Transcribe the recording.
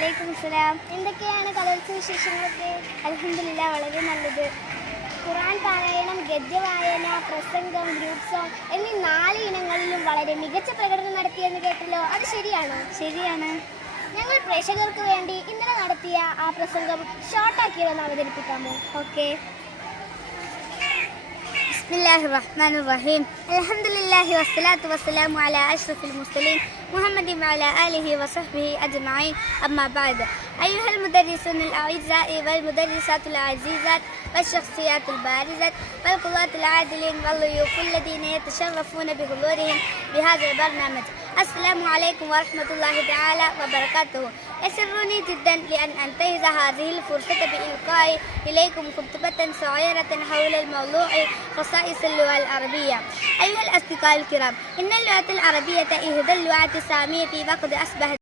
വലൈക്കും സലാം. എന്തൊക്കെയാണ് കലോത്സവ വിശേഷങ്ങളൊക്കെ? അൽഹംദുലില്ലാഹ് വളരെ നല്ലത്. ഖുർആൻ പാരായണം, ഗദ്യവായന, പ്രസംഗം, ഗ്രൂപ്പ് സോങ് എന്നീ 4 ഇനങ്ങളിലും വളരെ മികച്ച പ്രകടനം നടത്തിയെന്ന് കേട്ടല്ലോ, അത് ശരിയാണോ? ശരിയാണ്. ഞങ്ങൾ പ്രേക്ഷകർക്ക് വേണ്ടി ഇന്നലെ നടത്തിയ ആ പ്രസംഗം ഷോർട്ടാക്കിയതൊന്ന് അവതരിപ്പിക്കാമോ? ഓക്കെ. ബിസ്മില്ലാഹിർ റഹ്മാനിർ റഹീം. അൽഹംദുലില്ലാഹി വസ്സലാത്തു വസ്സലാമു അലാ അഷ്റഫിൽ മുർസലീൻ മുഹമ്മദിൻ വഅലാ ആലിഹി വസഹ്ബിഹി അജ്മഈൻ. അമ്മാ ബഅദ്. أيها المدرسون الأعزاء والمدرسات العزيزات والشخصيات البارزة والقضاة العادلين والضيوف الذين يتشرفون بحضورهم بهذا البرنامج، السلام عليكم ورحمة الله تعالى وبركاته. يسرني جدا لأن أنتهز هذه الفرصة بإلقاء إليكم خطبة صغيرة حول الموضوع خصائص اللغة العربية. أيها الأصدقاء الكرام، إن اللغة العربية إحدى اللغات السامية وقد أصبحت